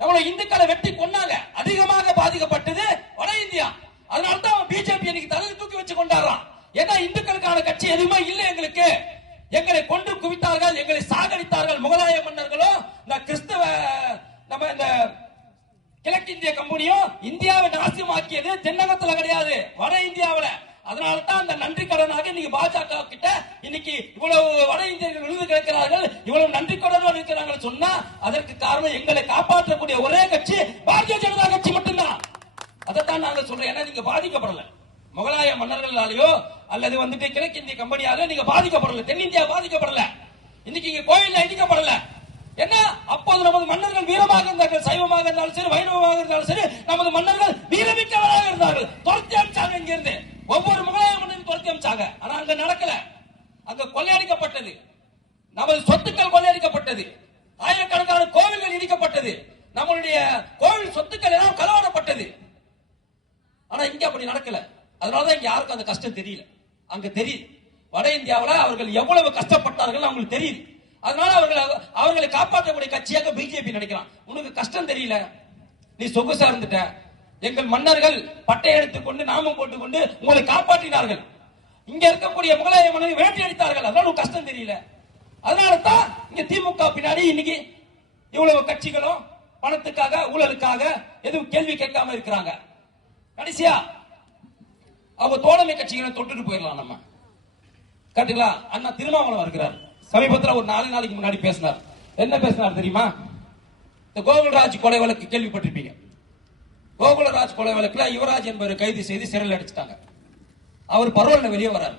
எவ்வளவு இந்துக்களை வெட்டி கொண்டாங்க. அதிகமாக பாதிக்கப்பட்டது வட இந்தியா. அதனால்தான் பிஜேபி இன்னைக்கு தலையில் தூக்கி வச்சு கொண்டாடுறான். ஏன்னா இந்துக்களுக்கான கட்சி எதுவுமே இல்லை எங்களுக்கு. எங்களை கொன்று குவித்தார்கள், எங்களை சாகடித்தார்கள் முகலாய மன்னர்களும் இந்த கிறிஸ்தவ நம்ம இந்த கிழக்கிந்திய கம்பெனியும் இந்தியாவை நாசமாக்கியது தென்னகத்துல கிடையாது, வட இந்தியாவில். அதனால தான் அந்த நன்றி கடனாக இன்னைக்கு பாஜக கிட்ட இன்னைக்கு இவ்வளவு வட இந்தியர்கள் விழுந்து கிடக்கிறார்கள், இவ்வளவு நன்றி கடனோடு இருக்கிறார்கள். சொன்னா அதற்கு காரணம் எங்களை காப்பாற்றக்கூடிய ஒரே கட்சி பாரதிய ஜனதா கட்சி மட்டும்தான். அதைத்தான் நாங்க சொல்றோம். ஏன்னா நீங்க பாதிக்கப்படல முகலாய மன்னர்களாலேயோ அல்லது வந்துட்டு கிழக்கிந்திய கம்பெனியால நீங்க பாதிக்கப்படல, தென்னிந்தியா பாதிக்கப்படல, இன்னைக்கு இங்க கோயில் இடிக்கப்படல. என்ன அப்போது நமது மன்னர்கள் வீரமாக இருந்தார்கள், சைவமாக இருந்தாலும் சரி வைணவமாக இருந்தாலும் சரி நமது மன்னர்கள் வீரமிக்கவராக இருந்தார்கள். துரத்தி அமிச்சாங்க, இங்க இருந்து ஒவ்வொரு முகலாய மன்னரும் துரத்தி அமிச்சாங்க. ஆனா அங்க நடக்கல, அங்க கொள்ளையடிக்கப்பட்டது, நமது சொத்துக்கள் கொள்ளையடிக்கப்பட்டது, ஆயிரக்கணக்கான கோவில்கள் இடிக்கப்பட்டது, நம்மளுடைய கோவில் சொத்துக்கள் எல்லாம் களவாடப்பட்டது. ஆனா இங்க அப்படி நடக்கல. அதனாலதான் இங்க யாருக்கும் அந்த கஷ்டம் தெரியல. அங்க தெரியுது வட இந்தியாவில் அவர்கள் எவ்வளவு கஷ்டப்பட்டார்கள் அவங்களுக்கு தெரியுது. அதனால அவர்களை காப்பாற்றக்கூடிய கட்சியாக பிஜேபி நினைக்கிறான். உனக்கு கஷ்டம் தெரியல, நீ சொகுசா இருந்துட்ட, எங்கள் மன்னர்கள் பட்டை எடுத்துக்கொண்டு நாமம் போட்டுக்கொண்டு உங்களை காப்பாற்றினார்கள், இங்க இருக்கக்கூடிய முகலாய மன்னர்கள் வேட்டி அடித்தார்கள், அதனால உனக்கு கஷ்டம் தெரியல. அதனால தான் இங்க திமுக பின்னாடி இன்னைக்கு இவ்வளவு கட்சிகளும் பணத்துக்காக ஊழலுக்காக எதுவும் கேள்வி கேட்காம இருக்கிறாங்க. கடைசியா அவங்க தோழமை கட்சிகளை தொட்டுட்டு போயிடலாம். நம்ம கட்டுங்களா? அண்ணா திருமாவளவன் இருக்கிறார். சமீபத்தில் ஒரு 4 நாளைக்கு முன்னாடி பேசினார். என்ன பேசினார் தெரியுமா? இந்த கோகுல்ராஜ் கொலை வழக்கு கேள்விப்பட்டிருப்பீங்க. கோகுலராஜ் கொலை வழக்குல யுவராஜ் என்பவர் கைது செய்து சிறையில் அடிச்சிட்டாங்க. அவர் பரோல்ல வெளியே வராரு.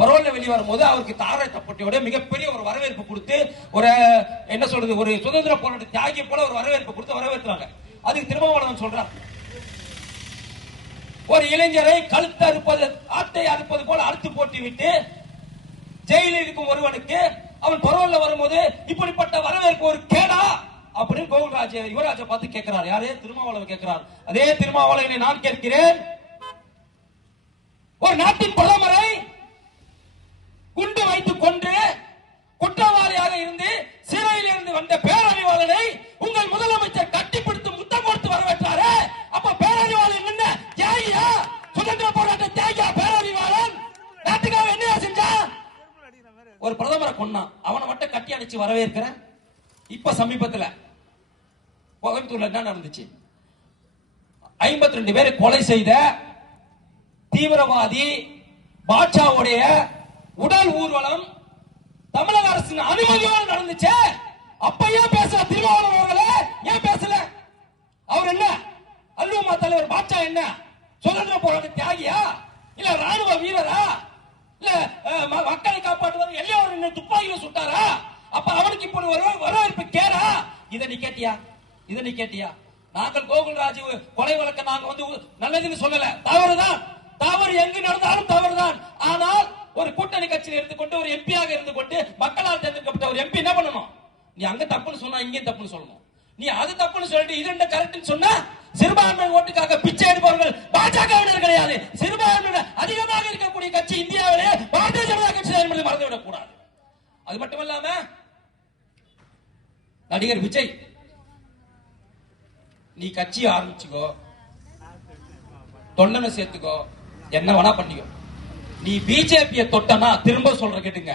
பரோல்ல வெளியே வரும்போது அவருக்கு தாரை தப்பட்டியோட மிகப்பெரிய ஒரு வரவேற்பு கொடுத்து, ஒரு என்ன சொல்றது, ஒரு சுதந்திர போராட்ட தியாகி போல ஒரு வரவேற்பு கொடுத்து வரவேற்றாங்க. அதுக்கு திருமாவளவன் சொல்றார், ஒரு இளைஞரை கழுத்து அறுப்பது ஆட்டை அறுப்பது போல அறுத்து போட்டு விட்டு ஜெயிலில் இருக்கும் ஒருவனுக்கு அவன் பரோல்ல வரும்போது இப்படிப்பட்ட வரவேற்பு ஒரு கேடா அப்படின்னு கோகுல்ராஜ் யுவராஜை பார்த்து கேட்கிறார். யாரு? திருமாவளவன் கேட்கிறார். அதே திருமாவளவனை நான் கேட்கிறேன், ஒரு நாட்டின் பிரதமரை குண்டு வைத்துக் கொண்டு குற்றவாளியாக இருந்து சிறையில் இருந்து வந்த பேரறிவாளனை உங்கள் முதலமைச்சர் கட்டிப்பிடித்து முத்தம் கொடுத்து வரவேற்றாரு. அப்ப பேரறிவாளன் என்ன தியாகியா? சுதந்திர போராட்ட தியாகியா பேரறிவாளன்? நாட்டுக்காக என்ன செஞ்சா? ஒரு பிரதமரை கொன்னான், அவனை மட்டும் கட்டி அடிச்சு வரவேற்கிற. இப்ப சமீபத்தில் கோயம்புத்தூர்ல என்ன நடந்துச்சு? 52 பேரை கொலை செய்த தீவிரவாதி பாட்சாவுடைய உடல் ஊர்வலம் தமிழக அரசின் அனுமதியோடு நடந்துச்சு. அப்ப ஏன் பேசல திருமாவளவன் அவர்களே? ஏன் பேசல? அவர் என்ன அல்லுமா தலைவர் பாட்சா என்ன சுதந்திர போராட்ட தியாகியா? இல்ல ராணுவ வீரரா? இல்ல மக்களை காப்பாற்றுவது எல்லோரும் துப்பாக்கியில சுட்டாரா? அப்ப அவனுக்கு இப்ப வரவேற்பு கேரா? இதை நீ கேட்டியா? இதை நீ கேட்டியா? நாங்கள் கோகுல்ராஜ் கொலை வழக்க நாங்க நல்லதுன்னு சொல்லல, தவறுதான். தவறு எங்கு நடந்தாலும் தவறுதான். ஆனால் ஒரு கூட்டணி கட்சியில் இருந்து கொண்டு ஒரு எம்பியாக இருந்து கொண்டு மக்களால் தேர்ந்தெடுக்கப்பட்ட ஒரு எம்பி என்ன பண்ணணும்? நீ அங்க தப்புன்னு சொன்னா இங்கேயும் தப்புன்னு சொல்லணும். நீ அது தப்புன்னு சொல்லிட்டு இது ரெண்டு கரெக்ட்னு சொன்னா சிறுபான்மை ஓட்டுக்காக பிச்சை எடுப்பவர்கள் பாஜகவினர் கிடையாது. சிறுபான்மை அதிகமாக இருக்கக்கூடிய கட்சி இந்தியாவிலே பாரதிய ஜனதா கட்சி என்பதை மறந்துவிடக் கூடாது. அது மட்டுமல்லாம நடிகர் விஜய், நீ கட்சி ஆரம்பிச்சுக்கோ, தொண்டனை சேர்த்துக்கோ, என்ன வேணா பண்ணிக்கோ. நீ பிஜேபியை தொட்டனா, திரும்ப சொல்ற கேட்டுங்க,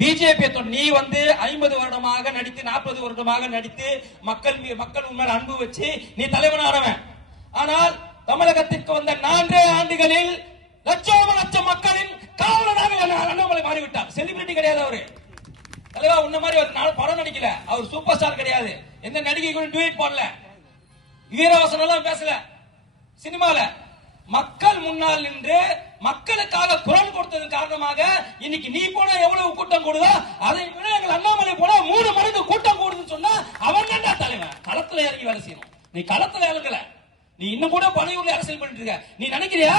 பிஜேபி நீ 50 வருடமாக நடித்து 40 வருடமாக நடித்து மக்கள் உண்மையான அன்பு வச்சு நீ தலைவனானவன். ஆனால் தமிழகத்திற்கு வந்த 4 ஆண்டுகளில் லட்சம் மக்களின் காவலனாக அண்ணாமலை மாறிவிட்டார். செலிபிரிட்டி கிடையாது அவரு. தலைவா உன்ன மாதிரி ஒரு படம் நடிக்கல, அவர் சூப்பர் ஸ்டார் கிடையாது. எந்த நடிகைகளும் ட்வீட் பண்ணல, வீரவசனம் எல்லாம் பேசல. சினிமால மக்கள் முன்னால் நின்று மக்களுக்காக குரல் கொடுத்ததன் காரணமாக இன்னைக்கு நீ போனா எவ்வளவு கூட்டம் கூடுதோ அதை விட எங்கள் அண்ணாமலை போனா 3 மடங்கு கூட்டம் கூடுதுன்னு சொன்னா அவன் தான் தலைவன். களத்துல இறங்கி வேலை செய்யணும். நீ களத்துல இறங்கல, நீ இன்னும் கூட பனையூர்ல அரசியல் பண்ணிட்டு இருக்க. நீ நினைக்கிறியா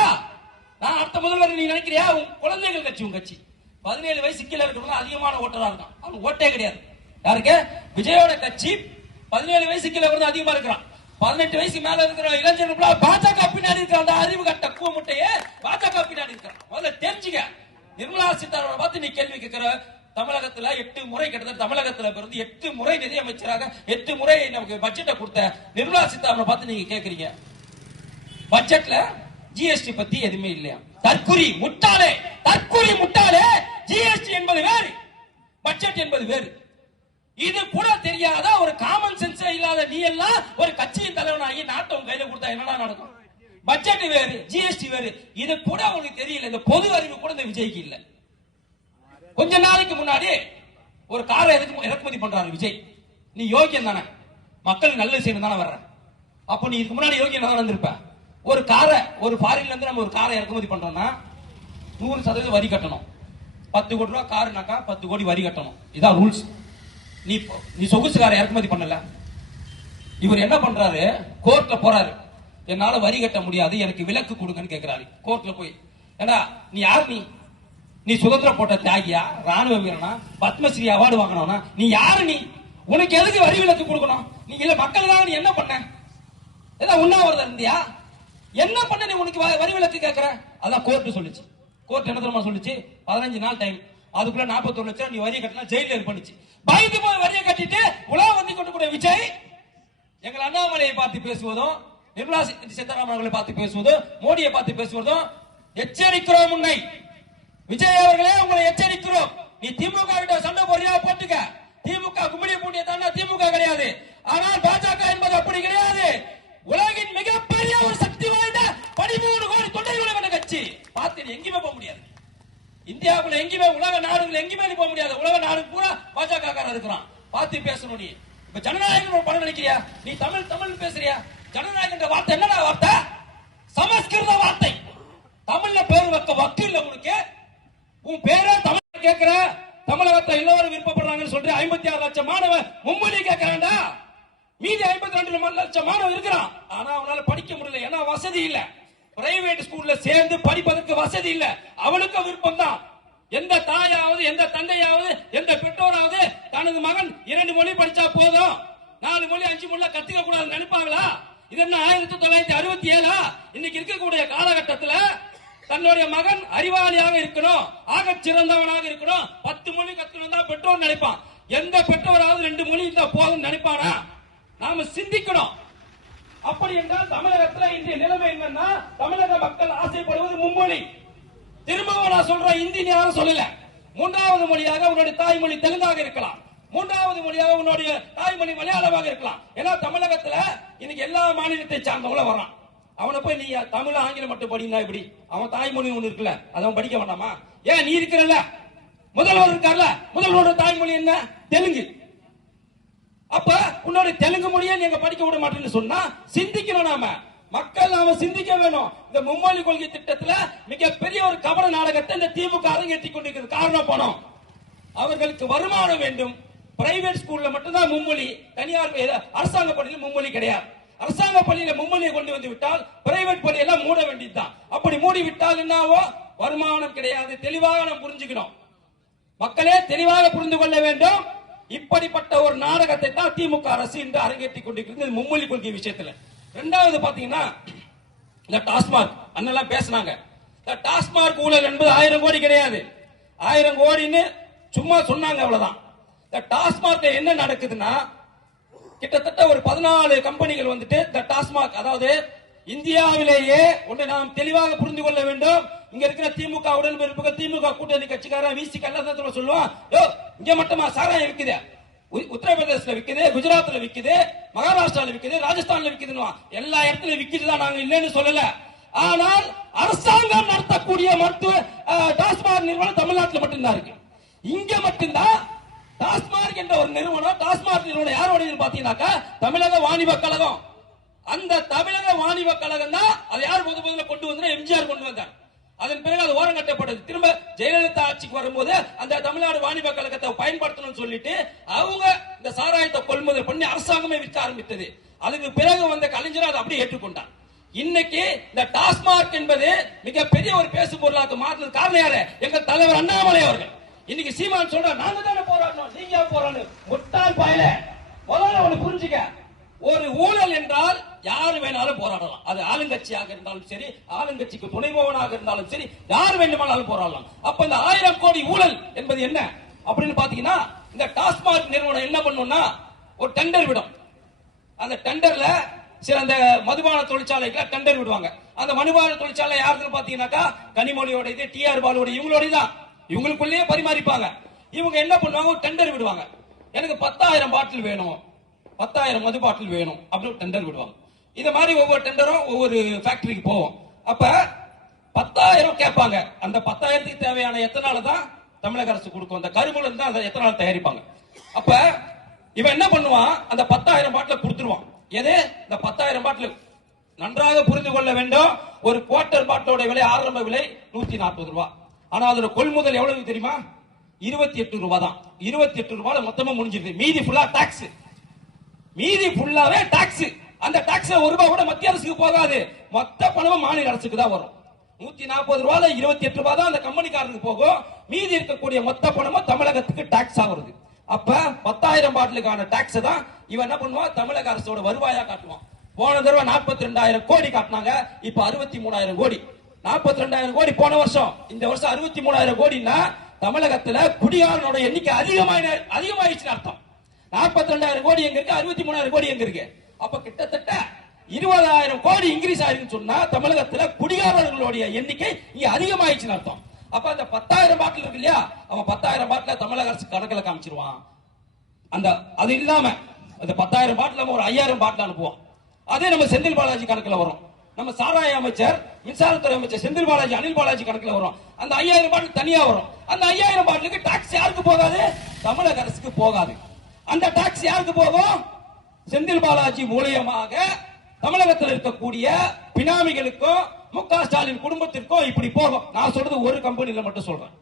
நான் அடுத்த முதல்வர்? நீ நினைக்கிறியா? உன் குழந்தைகள் கட்சி, உன் கட்சி 17 வயசு கீழே இருக்கிறவங்க அதிகமான ஓட்டரா இருக்கான். அவன் ஓட்டே கிடையாது. யாருக்கு? விஜயோட கட்சி 17 வயசு கீழே அதிகமா இருக்கிறான். 18 வயசு மேல இருக்கிற இளைஞர்கள் பாஜக பின்னாடி இருக்கிற அந்த அறிவு கட்ட கூ முட்டையே பாஜக பின்னாடி இருக்கிறான். முதல்ல தெரிஞ்சுக்க. நிர்மலா சீதாராமன் பார்த்து நீ கேள்வி கேட்கிற, தமிழகத்துல 8 முறை கிட்டத்தட்ட தமிழகத்துல இருந்து 8 முறை நிதியமைச்சராக 8 முறை நமக்கு பட்ஜெட்டை கொடுத்த நிர்மலா சீதாராமனை பார்த்து நீங்க கேக்குறீங்க பட்ஜெட்ல ஜிஎஸ்டி பத்தி எதுவுமே இல்லையா? தற்குறி முட்டாளே, தற்குறி முட்டாளே. ஜிஎஸ்டி என்பது வேறு, பட்ஜெட் என்பது வேறு. இது கூட தெரியாத ஒரு காமன் சென்ஸ் இல்லாத நீ எல்லாம் ஒரு கட்சியின் தலைவனாகி நாட்டை உங்க கையில கொடுத்தா என்னடா நடக்கும்? பட்ஜெட் வேறு, ஜிஎஸ்டி வேறு. இது கூட உங்களுக்கு தெரியல. இந்த பொது அறிவு கூட இந்த விஜய்க்கு இல்ல. கொஞ்ச நாளைக்கு முன்னாடி ஒரு காரை இறக்குமதி பண்றாரு விஜய். நீ யோகியம் தானே, மக்கள் நல்ல செய்யணும் தானே வர்ற. அப்ப நீ இதுக்கு முன்னாடி யோகியம் தான் வந்திருப்ப. ஒரு காரை ஒரு ஃபாரின்ல இருந்து நம்ம ஒரு காரை இறக்குமதி பண்றோம்னா 100% வரி கட்டணும். 10 கோடி ரூபாய் காருனாக்கா 10 கோடி வரி கட்டணும். இதான் ரூல்ஸ். நீ சொகுசு காரை இறக்குமதி பண்ணல. இவர் என்ன பண்றாரு, கோர்ட்ல போறாரு. என்னால வரி கட்ட முடியாது, எனக்கு விலக்கு கொடுங்கன்னு கேட்கிறாரு கோர்ட்ல போய். ஏண்டா நீ யார்? நீ சுதந்திர போட்ட தியாகியா, ராணுவ வீரனா, பத்மஸ்ரீ அவார்டு வாங்கணும்னா நீ யாரு? நீ உனக்கு எதுக்கு வரி விலக்கு கொடுக்கணும்? நீ இல்ல மக்களுக்காக நீ என்ன பண்ண? ஏதாவது உண்ணாவிரதம் இருந்தியா? என்ன பண்ண நீ உனக்கு வரி விலக்கு கேட்கிற? அதான் கோர்ட் சொல்லுச்சு. கோர்ட் என்ன தெரியுமா சொல்லுச்சு? 15 நாள் டைம், அதுக்குள்ள 41 லட்சம் நீ வரி கட்டினா ஜெயில இருப்பணிச்சு. பயந்து போய் வரியை கட்டிட்டு உலக வந்து கொண்டு கூட விஜய் எங்கள் அண்ணாமலையை பார்த்து பேசுவதும், நிர்மலா சீதாராமன் அவர்களை பார்த்து பேசுவதும், மோடியை பார்த்து பேசுவதும், எச்சரிக்கிறோம் உன்னை விஜய் அவர்களே, உங்களை எச்சரிக்கிறோம். நீ திமுக கிட்ட சண்டை போறியா போட்டுக்க. திமுக கும்படி பூண்டிய தாண்டா திமுக கிடையாது. ஆனால் பாஜக என்பது அப்படி கிடையாது. உலகின் மிகப்பெரிய ஒரு சக்தி வாய்ந்த 13 கோடி தொண்டர்களை கொண்ட கட்சி. பார்த்து எங்கேயுமே போக முடியாது. இந்தியாவுக்குள்ள எங்கேயுமே, உலக நாடுகள் எங்கேயுமே போக முடியாது. உலக நாடு பூரா பாஜக காரன் இருக்கிறான். பார்த்து பேசணும். நீ இப்ப ஜனநாயகம் ஒரு படம் நினைக்கிறியா? நீ தமிழ் தமிழ் பேசுறியா? ஜனநாயகம் என்ற வார்த்தை என்னடா வார்த்தை? சமஸ்கிருத வார்த்தை. தமிழ்ல பேர் வைக்க வக்கு இல்ல உனக்கு. உன் பேரே தமிழ் கேட்கிற. தமிழகத்தை எல்லோரும் விருப்பப்படுறாங்கன்னு சொல்ற 56 லட்சம் மாணவன் மும்மொழி கேட்கறான்டா. மீதி 52 லட்சம் மாணவன் இருக்கிறான். ஆனா அவனால படிக்க முடியல. ஏன்னா வசதி இல்ல. பிரைவேட் ஸ்கூல்ல சேர்ந்து படிப்பதற்கு வசதி இல்ல. அவனுக்கு விருப்பம் தான். எந்த தாயாவது, எந்த தந்தையாவது, எந்த பெற்றோராவது தனது மகன் 2 மொழி படிச்சா போதும், 4 மொழி 5 மொழி கத்துக்க கூடாது நினைப்பாங்களா? இது என்ன 1967? இன்னைக்கு இருக்கக்கூடிய காலகட்டத்தில் தன்னுடைய மகன் அறிவாளியாக இருக்கணும், ஆக சிறந்தவனாக இருக்கணும், 10 மொழி கத்துக்கணும் தான் பெற்றோர் நினைப்பான். எந்த பெற்றோராவது 2 மொழி இருந்தா போதும் நினைப்பானா? நாம சிந்திக்கணும். அப்படி என்றால் தமிழகத்தில் இன்றைய நிலைமை என்னன்னா, தமிழக மக்கள் ஆசைப்படுவது மும்மொழி. திரும்பவும் நான் சொல்றேன், இந்தி யாரும் சொல்லல. 3வது மொழியாக உன்னுடைய தாய்மொழி தெலுங்காக இருக்கலாம். 3வது மொழியாக உன்னுடைய தாய்மொழி மலையாளமாக இருக்கலாம். ஏன்னா தமிழகத்துல இன்னைக்கு எல்லா மாநிலத்தை சார்ந்தவங்களும் வரான். அவனை போய் நீ தமிழ் ஆங்கிலம் மட்டும் படினா இப்படி? அவன் தாய்மொழி ஒண்ணு இருக்குல்ல, அதை அவன் படிக்க வேண்டாமா? ஏன் நீ இருக்கிறல்ல, முதல்வர் இருக்கார்ல, முதல்வரோட தாய்மொழி என்ன? தெலுங்கு. அப்ப உன்னோட தெலுங்கு மொழியை நீங்க படிக்க விட மாட்டேன்னு சொன்னா சிந்திக்கணும். நாம சிந்திக்க வேணும். இந்த மும்மொழி கொள்கை திட்டத்துல மிகப்பெரிய ஒரு கபட நாடகத்தை இந்த திமுக அரங்கேற்றி கொண்டிருக்கிறது. காரணம் பணம். அவர்களுக்கு வருமானம் வேண்டும். பிரைவேட் ஸ்கூல்ல மட்டும்தான் மும்மொழி, தனியார் அரசாங்க பள்ளியில் மும்மொழி கிடையாது. அரசாங்க பள்ளியில மும்மொழியை கொண்டு வந்து விட்டால் பிரைவேட் பள்ளியெல்லாம் மூட வேண்டியதுதான். அப்படி மூடி விட்டால் என்னவோ? வருமானம் கிடையாது. தெளிவாக நாம் புரிஞ்சுக்கணும். மக்களே தெளிவாக புரிந்து கொள்ள வேண்டும். இப்படிப்பட்ட ஒரு நாடகத்தை தான் திமுக அரசு இன்று அரங்கேற்றி கொண்டிருக்கிறது மும்மொழி கொள்கை விஷயத்துல. இரண்டாவது பாத்தீங்கன்னா, இந்த டாஸ்மாக் அண்ணெல்லாம் பேசினாங்க. இந்த டாஸ்மாக் ஊழல் என்பது 1000 கோடி கிடையாது. 1000 கோடின்னு சும்மா சொன்னாங்க, அவ்வளவுதான். இந்த டாஸ்மாக் என்ன நடக்குதுன்னா, கிட்டத்தட்ட ஒரு 14 கம்பெனிகள் வந்துட்டு இந்த டாஸ்மாக், அதாவது இந்தியாவிலேயே ஒன்று நாம் தெளிவாக புரிந்து கொள்ள வேண்டும். இங்க இருக்கிற திமுக உடன்பிறப்புகள், திமுக கூட்டணி கட்சிக்காரன் வீசிக்கு எல்லாம் சொல்லுவான், இங்க மட்டுமா சாராயம் விக்குது, உத்தரப்பிரதேசல விக்குது, குஜராத்ல விக்குது, மகாராஷ்டிரால விக்குது, ராஜஸ்தான்ல விக்குதுன்னு எல்லா இடத்துலயும் விக்குதுதான். நாங்க இல்லைன்னு சொல்லல. ஆனால் அரசாங்கம் நடத்தக்கூடிய மருத்துவ டாஸ்மாக் நிறுவனம் தமிழ்நாட்டில் மட்டும்தான் இருக்கு. இங்க மட்டும்தான் டாஸ்மாக் என்ற ஒரு நிறுவனம். டாஸ்மாக் நிறுவனம் யாரோட பாத்தீங்கன்னாக்கா தமிழக வாணிப கழகம். அந்த தமிழக வாணிப கழகம் தான் அதை யார் முதல்ல கொண்டு வந்து எம்ஜிஆர் கொண்டு வந்தார். அதன் பிறகு அது ஓரம் கட்டப்படுது. திரும்ப ஜெயலலிதா ஆட்சிக்கு வரும்போது அந்த தமிழ்நாடு வாணிப கழகத்தை பயன்படுத்தணும்னு சொல்லிட்டு அவங்க இந்த சாராயத்தை கொள்முதல் பண்ணி அரசாங்கமே விற்க ஆரம்பித்தது. அதுக்கு பிறகு வந்த கலைஞர் அதை அப்படியே ஏற்றுக்கொண்டார். இன்னைக்கு இந்த டாஸ்மாக் என்பது மிகப்பெரிய ஒரு பேசு பொருளாக மாற்றினது காரணம் யாரு? எங்கள் தலைவர் அண்ணாமலை அவர்கள். இன்னைக்கு சீமான் சொல்ற, நாங்க தானே போராடணும், நீங்க போராடணும். முட்டாள் பயல, முதல்ல அவனை புரிஞ்சுக்க. ஒரு ஊழல் என்றால் யாரு வேணாலும் போராடலாம். அது ஆளுங்கட்சியாக இருந்தாலும் சரி, ஆளுங்கட்சிக்கு துணைபவனாக இருந்தாலும் சரி, யார் வேண்டுமானாலும் போராடலாம். அப்ப இந்த 1000 கோடி ஊழல் என்பது என்ன? அப்படின்னு பாத்தீங்கன்னா இந்த டாஸ்மாக் நிறுவனம் என்ன பண்ணும்னா ஒரு டெண்டர் விடும். அந்த டெண்டர்ல சில அந்த மதுபான தொழிற்சாலைகளை டெண்டர் விடுவாங்க. அந்த மதுபான தொழிற்சாலை யாருன்னு பாத்தீங்கன்னாக்கா கனிமொழியோட இது டிஆர் பாலோட இவங்களோட தான், இவங்களுக்குள்ளேயே பரிமாறிப்பாங்க. இவங்க என்ன பண்ணுவாங்க, ஒரு டெண்டர் விடுவாங்க. எனக்கு 10,000 பாட்டில் வேணும், 10,000 மது பாட்டில் வேணும் அப்படின்னு டெண்டர் விடுவாங்க. இது மாதிரி ஒவ்வொரு டெண்டரும் ஒவ்வொரு ஃபேக்டரிக்கு போவோம். அப்ப 10,000 கேட்பாங்க. அந்த 10,000க்கு தேவையான எத்தனால் தான் தமிழக அரசு கொடுக்கும். அந்த கரும்புல தான் அந்த எத்தனால் தயாரிப்பாங்க. அப்ப இவன் என்ன பண்ணுவான், அந்த 10,000 பாட்டில கொடுத்துருவான். எது, இந்த 10,000 பாட்டில் நன்றாக புரிந்து கொள்ள வேண்டும். ஒரு குவார்டர் பாட்டிலோட விலை ஆரம்ப விலை 140 ரூபாய். ஆனா அதோட கொள்முதல் எவ்வளவு தெரியுமா, 28 ரூபாய் தான். 28 ரூபாய் மொத்தமா முடிஞ்சிருது. மீதி ஃபுல்லா டாக்ஸ், மீதி ஃபுல்லாவே டாக்ஸ். அந்த டாக்ஸ் ஒரு ரூபாய் கூட மத்திய அரசுக்கு போகாது, மொத்த பணமும் மாநில அரசுக்கு தான் வரும். 140 ரூபாய் 28 ரூபாய் தான் அந்த கம்பெனிக்காரருக்கு போகும். மீதி இருக்கக்கூடிய மொத்த பணமும் தமிழகத்துக்கு டாக்ஸ் ஆகுறது. அப்ப 10,000 பாட்டிலுக்கான டாக்ஸ் தான் இவன் என்ன பண்ணுவான், தமிழக அரசோட வருவாயா காட்டுவான். போன தடவை 42,000 கோடி காட்டினாங்க, இப்ப 63,000 கோடி. 42,000 கோடி போன வருஷம், இந்த வருஷம் 63,000 கோடினா தமிழகத்துல குடியாரனோட எண்ணிக்கை அதிகமாயிடுச்சு அர்த்தம். 42,000 கோடி எங்க இருக்கு, 63,000 கோடி எங்க இருக்கு. அப்ப கிட்டத்தட்ட 20,000 கோடி இன்க்ரீஸ் ஆயிருக்குன்னு சொன்னா தமிழகத்துல குடியாரர்களுடைய எண்ணிக்கை இங்க அதிகமாயிடுச்சுன்னு அர்த்தம். அப்ப அந்த 10,000 பாட்டில் இருக்கு இல்லையா, அவன் 10,000 பாட்டில தமிழக அரசு கணக்கில் காமிச்சிருவான். அந்த அது இல்லாம அந்த 10,000 பாட்டில் ஒரு 5,000 பாட்டில் அனுப்புவான். அதே நம்ம செந்தில் பாலாஜி கணக்கில் வரும். நம்ம சாராய அமைச்சர், மின்சாரத்துறை அமைச்சர் செந்தில் பாலாஜி, அனில் பாலாஜி கணக்கில் வரும். அந்த 5,000 பாட்டில் தனியா வரும். அந்த 5,000 பாட்டிலுக்கு டாக்ஸ் யாருக்கு போகாது, தமிழக அரசுக்கு போகாது. அந்த டாக்ஸ் யாருக்கு போகும், செந்தில் பாலாஜி மூலியமாக தமிழகத்தில் இருக்கக்கூடிய பினாமிகளுக்கும் முக ஸ்டாலின் குடும்பத்திற்கும் இப்படி போகும். நான் சொல்றது ஒரு கம்பெனில மட்டும் சொல்றேன்.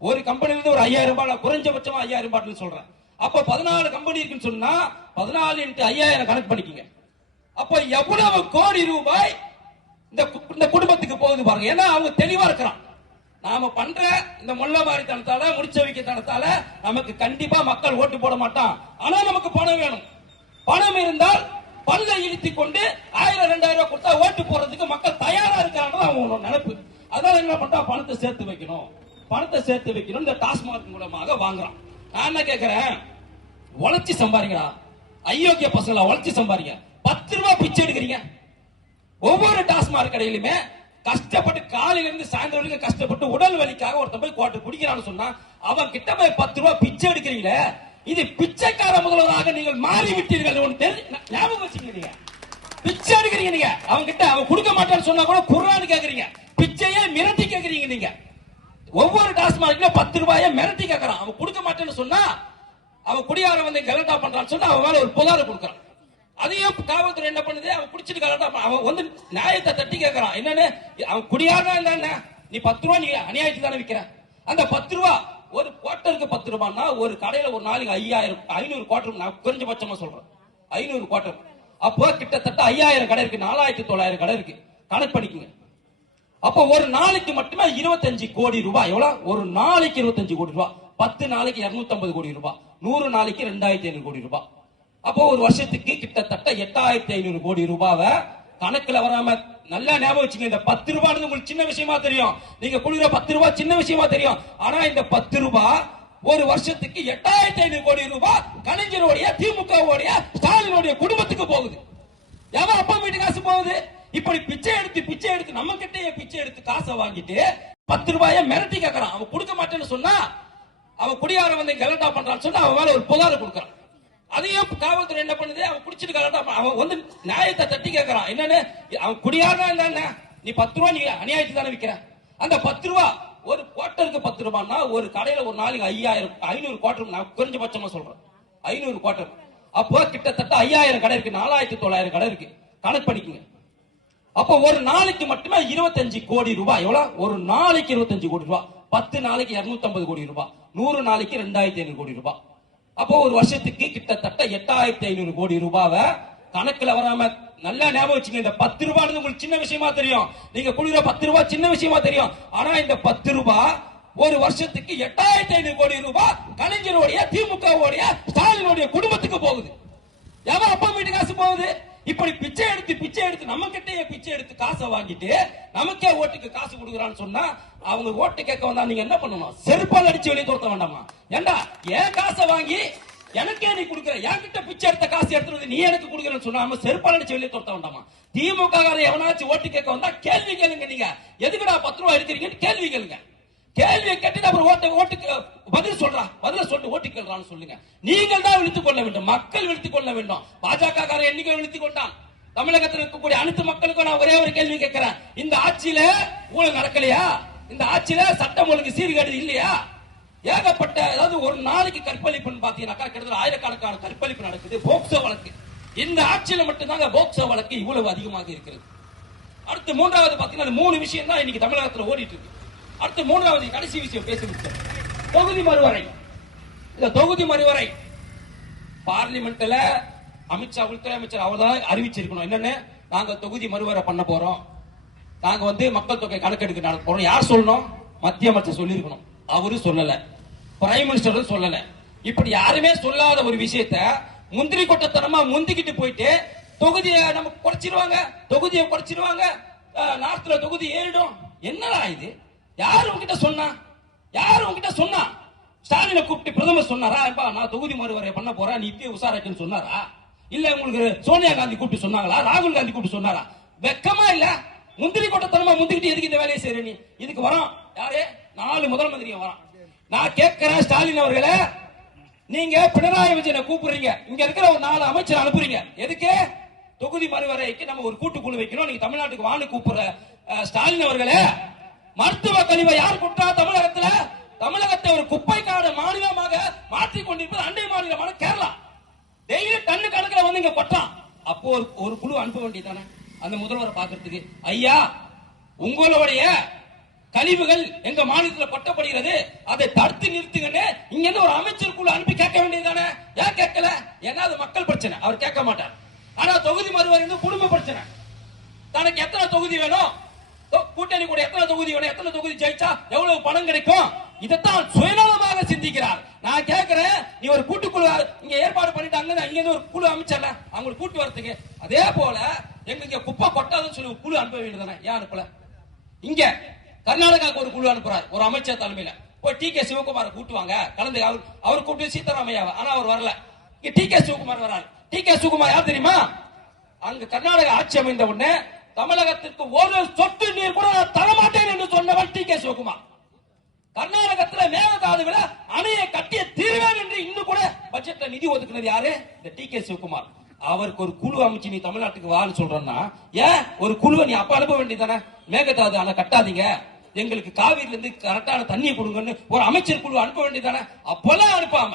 ஒரு கம்பெனில ஒரு 5,000 பாட்டில், குறைஞ்சபட்சமா 5,000 பாட்டில் சொல்றேன். அப்ப 14 கம்பெனி இருக்குன்னு சொன்னா 14 × 5,000 கணக்கு பண்ணிக்கங்க. அப்ப எவ்வளவு கோடி ரூபாய் இந்த குடும்பத்துக்கு போகுது பாருங்க. ஏன்னா அவங்க தெளிவா இருக்கிறான். நாம பண்ற இந்த முள்ளவாரி தனத்தால, முடிச்ச வைக்க தனத்தால நமக்கு கண்டிப்பா மக்கள் ஓட்டு போட மாட்டான். ஆனா நமக்கு பணம் வேணும். பணம் இருந்தால் பல்லை இழுத்திக் கொண்டு 1,000 2,000 கொடுத்தா ஓட்டு போறதுக்கு மக்கள் தயாரா இருக்காங்க அவங்க நினைப்பு. அதனால என்ன பண்றா, பணத்தை சேர்த்து வைக்கணும், பணத்தை சேர்த்து வைக்கணும். இந்த டாஸ்மாக் மூலமாக வாங்குறான். நான் என்ன கேட்கிறேன், உழைச்சி சம்பாதிங்கடா, அயோக்கிய பசங்களா, உழைச்சி சம்பாதிங்க. 10 ரூபாய் பிச்சை எடுக்கிறீங்க. ஒவ்வொரு டாஸ்மாக் கடையிலுமே கஷ்டப்பட்டு காலையில இருந்து சாயந்தரம் வரைக்கும் கஷ்டப்பட்டு உடல் வலிக்காக ஒருத்தன் போய் குவார்டர் குடிக்கிறான்னு சொன்னா அவன் கிட்ட போய் 10 ரூபாய் பிச்சை எடுக்கிறீங்களே, இது பிச்சைக்கார முதல்வராக நீங்கள் மாறிவிட்டீர்கள். ஞாபகம் வச்சுக்கிறீங்க, பிச்சை எடுக்கிறீங்க நீங்க. அவங்க கிட்ட அவன் கொடுக்க மாட்டான்னு சொன்னா கூட குர்ஆன் கேக்குறீங்க, பிச்சையே மிரட்டி கேக்குறீங்க நீங்க. ஒவ்வொரு டாஸ்மாக்ல 10 ரூபாயை மிரட்டி கேட்கறான். அவன் கொடுக்க மாட்டேன்னு சொன்னா, அவன் குடியார வந்து கலட்டா பண்றான்னு சொன்னா அவன் மேல ஒரு புகார் கொடுக்கறான். அதையும் காவல்துறை என்ன பண்ணுது, அவன் குடிச்சிட்டு கலட்டா, அவன் வந்து நியாயத்தை தட்டி கேட்கறான். என்னன்னு, அவன் குடியாரா என்ன, நீ 10 ரூபாய் நீ அநியாயத்துக்கு தானே விற்கிற. அந்த 10 ரூபாய் ஒரு குவார்டருக்கு 10 ரூபாய்னா ஒரு கடையில ஒரு நாளைக்கு 500 குவார்டர், நான் குறைஞ்சபட்சமா சொல்றேன் 500 குவார்டர். அப்போ கிட்டத்தட்ட 5,000 கடை இருக்கு, 4,900 கடை இருக்கு, கணக்கு பண்ணிக்கங்க. அப்போ ஒரு நாளைக்கு மட்டுமே 25 கோடி ரூபாய். எவ்வளவு, ஒரு நாளைக்கு 25 கோடி ரூபாய். 10 நாளைக்கு 250 கோடி ரூபாய், 100 நாளைக்கு 2,500 கோடி ரூபாய். அப்போ ஒரு வருஷத்துக்கு கிட்டத்தட்ட 8,500 கோடி ரூபாவை கணக்குல வராம நல்லா ஞாபகம் வச்சுங்க. இந்த 10 ரூபாய் உங்களுக்கு சின்ன விஷயமா தெரியும், நீங்க கொடுக்குற 10 ரூபாய் சின்ன விஷயமா தெரியும். ஆனா இந்த 10 ரூபாய் ஒரு வருஷத்துக்கு 8,500 கோடி ரூபாய் கலைஞருடைய, திமுகவுடைய, ஸ்டாலினுடைய குடும்பத்துக்கு போகுது. எவன் அப்பா வீட்டு காசு போகுது. இப்படி பிச்சை எடுத்து நம்ம கிட்டே பிச்சை எடுத்து காசை வாங்கிட்டு 10 ரூபாயை மிரட்டி கேட்கறான். அவன் கொடுக்க மாட்டேன்னு சொன்னா, அவன் குடியார வந்து கலட்டா பண்றான்னு சொன்னா அவன் மேல ஒரு புகார் கொடுக்கறான். அதையும் காவல்துறை என்ன பண்ணுது, அவன் குடிச்சிட்டு கலட்டா, அவன் வந்து நியாயத்தை தட்டி கேட்கறான். என்னன்னு, அவன் குடியாரா என்ன, நீ 10 ரூபாய் நீ அநியாயத்துக்கு தானே விற்கிற. அந்த 10 ரூபாய் ஒரு குவார்டருக்கு 10 ரூபாய்னா ஒரு கடையில ஒரு நாளைக்கு 500 குவார்டர், நான் குறைஞ்சபட்சமா சொல்றேன் 500 குவார்டர். அப்போ கிட்டத்தட்ட 5,000 கடை இருக்கு, 4,900 கடை இருக்கு, கணக்கு பண்ணிக்கங்க. அப்போ ஒரு நாளைக்கு மட்டுமே 25 கோடி ரூபாய். எவ்வளவு, ஒரு நாளைக்கு 25 கோடி ரூபாய். 10 நாளைக்கு 250 கோடி ரூபாய், 100 நாளைக்கு 2,500 கோடி ரூபாய். அப்போ ஒரு வருஷத்துக்கு கிட்டத்தட்ட 8,500 கோடி ரூபாவை கணக்குல வராம நல்லா ஞாபகம் வச்சுங்க. இந்த 10 ரூபாய் உங்களுக்கு சின்ன விஷயமா தெரியும், நீங்க கொடுக்குற 10 ரூபாய் சின்ன விஷயமா தெரியும். ஆனா இந்த 10 ரூபாய் ஒரு வருஷத்துக்கு 8,500 கோடி ரூபாய் கலைஞருடைய, திமுகவுடைய, ஸ்டாலினுடைய குடும்பத்துக்கு போகுது. எவன் அப்பா வீட்டு காசு போகுது. இப்படி பிச்சை எடுத்து நம்ம கிட்டே பிச்சை எடுத்து காசை வாங்கிட்டு நமக்கே ஓட்டுக்கு காசு கொடுக்குறான்னு சொன்னா அவங்க ஓட்டு கேட்க வந்தா நீங்க என்ன பண்ணணும்? செருப்பால் அடிச்சு வெளியே துரத்த வேண்டாமா? ஏண்டா ஏன் காசை வாங்கி எனக்கே நீ கொடுக்குற, என்கிட்ட பிச்சை எடுத்த காசு எடுத்து வந்து நீ எனக்கு கொடுக்குறன்னு சொன்னாம செருப்பால் அடிச்சு வெளியே துரத்த வேண்டாமா? திமுக எவனாச்சும் ஓட்டு கேட்க வந்தா கேள்வி கேளுங்க. நீங்க எதுக்குடா 10 ரூபாய் எடுக்கிறீங்கன்னு கேள்வி கேளுங்க. கேள்வியை கேட்டு அப்புறம் ஓட்டுக்கு பதில் சொல்லிட்டு ஓட்டு கேள்றான்னு சொல்லுங்க. நீங்கள் தான் விழித்துக் கொள்ள வேண்டும், மக்கள் விழித்துக் கொள்ள வேண்டும். பாஜக காரன் என்னைக்கு விழித்துக் கொண்டான்? தமிழகத்தில் இருக்கக்கூடிய அனைத்து மக்களுக்கும் நான் ஒரே ஒரு கேள்வி கேட்கிறேன். இந்த ஆட்சியில ஊழல் நடக்கலையா? இந்த ஆட்சியில சட்டம் ஒழுங்கு சீர்கேடு இல்லையா? ஏகப்பட்ட, அதாவது ஒரு நாளைக்கு கற்பழிப்புன்னு பாத்தீங்கன்னா கிட்டத்தட்ட ஆயிரக்கணக்கான கற்பழிப்பு நடக்குது. போக்சோ வழக்கு இந்த ஆட்சியில மட்டும்தாங்க போக்சோ வழக்கு இவ்வளவு அதிகமாக இருக்கிறது. அடுத்து மூன்றாவது பாத்தீங்கன்னா 3 விஷயம் தான் இன்னைக்கு தமிழகத்தில் ஓடிட்டு இருக்கு. அடுத்து மூன்றாவது கடைசி விஷயம் பேசி முடிச்சோம். தொகுதி மறுவரை. இந்த தொகுதி மறுவரை பார்லிமெண்ட்ல அமித்ஷா உள்துறை அமைச்சர் அவர்தான் அறிவிச்சிருக்கணும். என்னன்னு, நாங்க தொகுதி மறுவரை பண்ண போறோம், நாங்க மக்கள் தொகை கணக்கெடுக்க நடக்க போறோம். யார் சொல்லணும்? மத்திய அமைச்சர் சொல்லியிருக்கணும். அவரு சொல்லல, பிரைம் மினிஸ்டரும் சொல்லல. இப்படி யாருமே சொல்லாத ஒரு விஷயத்த முந்திரி கொட்டத்தனமா முந்திக்கிட்டு போயிட்டு தொகுதியை நமக்கு குறைச்சிருவாங்க, நார்த்ல தொகுதி ஏறிடும். என்னடா இது? யாரு உங்ககிட்ட சொன்னா? ஸ்டாலினை கூப்பிட்டு பிரதமர் சொன்னாரா, நான் தொகுதி மறுவரை பண்ண போறேன், நீ இப்பயே உசாராச்சுன்னு சொன்னாரா? இல்ல உங்களுக்கு சோனியா காந்தி கூப்பிட்டு சொன்னாங்களா? ராகுல் காந்தி கூப்பிட்டு சொன்னாரா? வெக்கமா இல்ல? முந்திரி கொட்டத்தனமா முந்திக்கிட்டு எதுக்கு இந்த வேலையை செய்யற நீ? இதுக்கு வரோம் யாரு? 4 முதல் மந்திரிங்க வரோம். நான் கேட்கிறேன் ஸ்டாலின் அவர்களே, நீங்க பினராயி விஜயனை கூப்பிடுறீங்க, இங்க இருக்கிற ஒரு 4 அமைச்சர் அனுப்புறீங்க, எதுக்கு? தொகுதி மறுவரைக்கு நம்ம ஒரு கூட்டுக்குழு வைக்கணும், நீங்க தமிழ்நாட்டுக்கு வான்னு கூப்பிடுற ஸ்டாலின் அவர்களே, மருத்துவ கழிவை யார் கொண்டா? தமிழகத்தை ஒரு குப்பை காடு மாநிலமாக மாற்றிக் கொண்டிருப்பது அண்டை மாநிலமான கேரளா. டெய்லி டன்னு கணக்கில் இங்க கொட்டான். அப்போ ஒரு குழு அனுப்ப வேண்டியதானே அந்த முதல்வரை பாக்குறதுக்கு? ஐயா, உங்களுடைய கழிவுகள் எங்க மாநிலத்தில் கொட்டப்படுகிறது, அதை தடுத்து நிறுத்துங்கன்னு இங்க இருந்து ஒரு அமைச்சர் குழு அனுப்பி கேட்க வேண்டியதானே? ஏன் கேட்கல? ஏன்னா அது மக்கள் பிரச்சனை, அவர் கேட்க மாட்டார். ஆனா தொகுதி மறுவரை குடும்ப பிரச்சனை. தனக்கு எத்தனை தொகுதி வேணும், கூட்டணி கூட எத்தனை தொகுதி வேணும், எத்தனை தொகுதி ஜெயிச்சா எவ்வளவு பணம் கிடைக்கும், இதைத்தான் சுயநலமாக சிந்திக்கிறார். நான் கேட்கிறேன், நீ ஒரு கூட்டுக்குழு இங்க ஏற்பாடு பண்ணிட்டாங்க, இங்க இருந்து ஒரு குழு அமைச்சர்ல அவங்க கூட்டு வரதுக்கு. அதே போல எங்க குப்பை கொட்டாதுன்னு சொல்லி குழு அனுப்ப வேண்டியதானே? ஏன் அனுப்பல? இங்க கர்நாடகாவுக்கு ஒரு குழு அனுப்புறாரு ஒரு அமைச்சர் தலைமையில. போய் டி கே சிவகுமாரை கூட்டுவாங்க கலந்து. அவர் கூப்பிட்டு சீதாராமையாவை, ஆனா அவர் வரல. இங்க டி கே சிவகுமார் வராரு. டி கே சிவகுமார் யார் தெரியுமா? அங்க கர்நாடகா ஆட்சி அமைந்த உடனே தமிழகத்திற்கு ஒரு சொட்டு நீர் கூட தரமாட்டேன் என்று சொன்னவர் டி கே சிவகுமார். கர்நாடகத்தில் மேகதாதுவில அணையை கட்டிய தீர்வேன் என்று இன்னும் கூட பட்ஜெட்ல நிதி ஒதுக்குனது யாரு? இந்த டி கே சிவகுமார். அவருக்கு ஒரு குழு அமைச்சு நீ தமிழ்நாட்டுக்கு வான்னு சொல்றன்னா, ஏன் ஒரு குழுவை நீ அப்ப அனுப்ப வேண்டியதானே? மேகதாது அணை கட்டாதீங்க, எங்களுக்கு காவிரில இருந்து கரெக்டான தண்ணியை கொடுங்கன்னு ஒரு அமைச்சர் குழு அனுப்ப வேண்டியதானே? அப்பெல்லாம் அனுப்பாம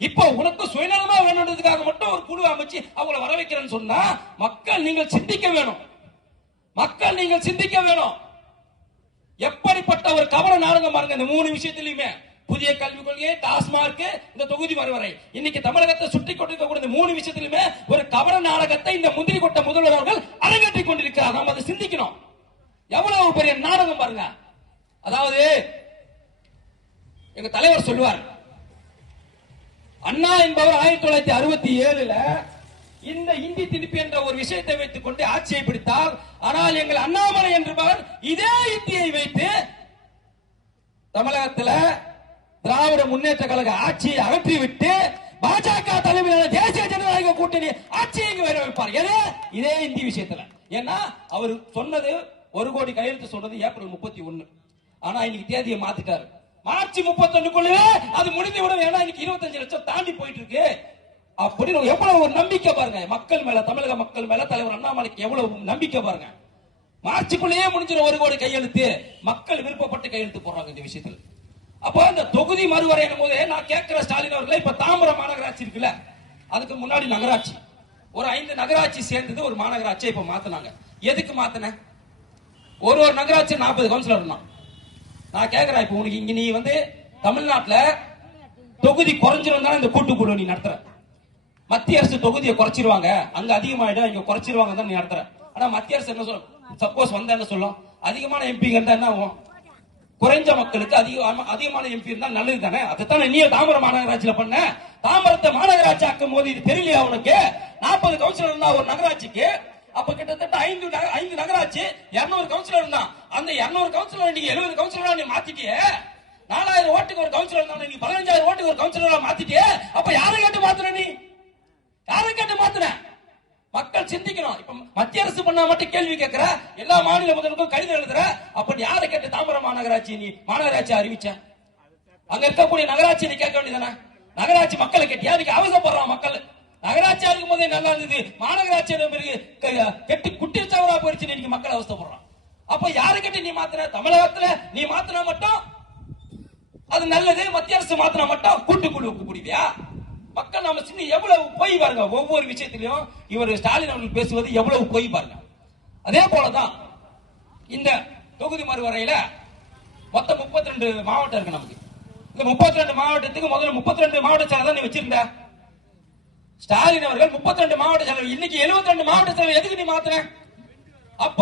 இப்ப உனக்கு சுயநலமா வேணுன்றதுக்காக மட்டும் ஒரு குழு அமைச்சு அவங்களை வர வைக்கிறேன்னு சொன்னா, மக்கள் நீங்கள் சிந்திக்க வேணும். எப்படிப்பட்ட ஒரு கவன நாடகம் பாருங்க இந்த 3 விஷயத்திலுமே. புதிய கல்விக் கொள்கை, டாஸ்மார்க், இந்த தொகுதி மறுவரை, இன்னைக்கு தமிழகத்தை சுற்றி கொண்டிருக்கக்கூடிய இந்த 3 விஷயத்திலுமே ஒரு கவன நாடகத்தை இந்த முந்திரி கொட்ட முதல்வர் அவர்கள் அரங்கேற்றிக் கொண்டிருக்கிறார். நாம் அதை சிந்திக்கணும். எவ்வளவு பெரிய நாடகம் பாருங்க. அதாவது எங்க தலைவர் சொல்லுவார், அண்ணா என்பவர் 1967 இந்த இந்தி திணிப்பு என்ற ஒரு விஷயத்தை வைத்துக் கொண்டு ஆட்சியை பிடித்தார். ஆனால் எங்கள் அண்ணாமலை என்பவர் இதே இந்தியை வைத்து தமிழகத்தில் திராவிட முன்னேற்ற கழக ஆட்சியை அகற்றிவிட்டு பாஜக தலைமையிலான தேசிய ஜனநாயக கூட்டணி ஆட்சியை வர வைப்பார். இதே இந்தி விஷயத்துல. ஏன்னா அவர் சொன்னது 1 கோடி கையெழுத்து சொன்னது ஏப்ரல் 31. ஆனா இன்னைக்கு தேதியை மாத்திட்டாரு. மார்ச் 31க்குள்ளே அது முடிந்துவிடும். ஏன்னா இன்னைக்கு 25 லட்சம் தாண்டி போயிட்டு இருக்கு. அப்படின்னு எவ்வளவு ஒரு நம்பிக்கை பாருங்க மக்கள் மேல, தமிழக மக்கள் மேல தலைவர் அண்ணாமலைக்கு எவ்வளவு நம்பிக்கை பாருங்க. மார்ச்சுக்குள்ளேயே முடிஞ்சிடும் 1 கோடி கையெழுத்து. மக்கள் விருப்பப்பட்டு கையெழுத்து போடுறாங்க இந்த விஷயத்தில். அப்போ இந்த தொகுதி மறுவரை போது நான் கேட்கிற ஸ்டாலின் அவர்களே, இப்ப தாம்பரம் மாநகராட்சி இருக்குல்ல, அதுக்கு முன்னாடி நகராட்சி ஒரு 5 நகராட்சி சேர்ந்தது ஒரு மாநகராட்சி இப்ப மாத்தினாங்க. எதுக்கு மாத்தின? ஒரு நகராட்சி 40 கவுன்சிலர் இருந்தான். நான் கேட்கிறேன், இப்ப உனக்கு இங்க நீ தமிழ்நாட்டில் தொகுதி குறைஞ்சிரும் தானே இந்த கூட்டுக்குழு நீ நடத்துற. மத்திய அரசு தொகுதியை குறைச்சிருவாங்க, அங்க அதிகமாயிடும், இங்க குறைச்சிருவாங்க தான் நீ நடத்துற. ஆனா மத்திய அரசு என்ன சொல்லும்? சப்போஸ் வந்தா என்ன சொல்லும்? அதிகமான எம்பிங்க இருந்தா என்ன ஆகும்? குறைஞ்ச மக்களுக்கு அதிகமான எம்பி இருந்தா நல்லது தானே. அதுதானே நீ தாம்பரம் மாநகராட்சியில பண்ண. தாம்பரத்தை மாநகராட்சி ஆக்கும் போது இது தெரியலையா உனக்கு? 40 கவுன்சிலர் இருந்தா ஒரு நகராட்சிக்கு. அப்ப கிட்டத்தட்ட 5 நகராட்சி 200 கவுன்சிலர் இருந்தான். அந்த 200 கவுன்சிலர் நீங்க 70 கவுன்சிலரா நீ மாத்திட்டியே. 4000 ஓட்டுக்கு ஒரு கவுன்சிலர் இருந்தா நீ 15000 ஓட்டுக்கு ஒரு கவுன்சிலரா மாத்திட்டியே. அப்ப யாரை கேட்டு மாத்துற? நீ யாரை கேட்டு மாத்துற? மக்கள் சிந்திக்கணும். இப்ப மத்திய அரசு பண்ணா மட்டும் கேள்வி கேட்கிற, எல்லா மாநில முதல்வருக்கும் கடிதம் எழுதுற. அப்ப யாரை கேட்டு தாம்பரம் மாநகராட்சி நீ மாநகராட்சி அறிவிச்ச? அங்க இருக்கக்கூடிய நகராட்சி நீ கேட்க வேண்டியதானே. நகராட்சி மக்களை கேட்டியா? நீங்க அவசரப்படுறான் மக்கள். நகராட்சி இருக்கும் போதே நல்லா இருந்தது, மாநகராட்சி கெட்டு குட்டிச்சவரா போயிடுச்சு. நீங்க மக்கள் அவசரப்படுறான். அப்ப யாரை கேட்டு நீ மாத்தின? தமிழகத்துல நீ மாத்தினா மட்டும் அது நல்லது, மத்திய அரசு மாத்தினா மட்டும் கூட்டுக்குழு முடிவியா? மக்கள் நாம சின்ன எவ்வளவு பொய் பாருங்க. ஒவ்வொரு விஷயத்திலையும் இவர் ஸ்டாலின் அவர்கள் பேசுவது எவ்வளவு பொய் பாருங்க. அதே போலதான் இந்த தொகுதி மறுவரையில மொத்தம் 32 மாவட்டம் இருக்கு நமக்கு. இந்த 32 மாவட்டத்துக்கு முதல்ல 32 மாவட்ட செயலர் தான் நீ வச்சிருந்த. ஸ்டாலின் அவர்கள் 32 மாவட்ட செயலர், இன்னைக்கு 72 மாவட்ட செயலர் எதுக்கு நீ மாத்தின? அப்ப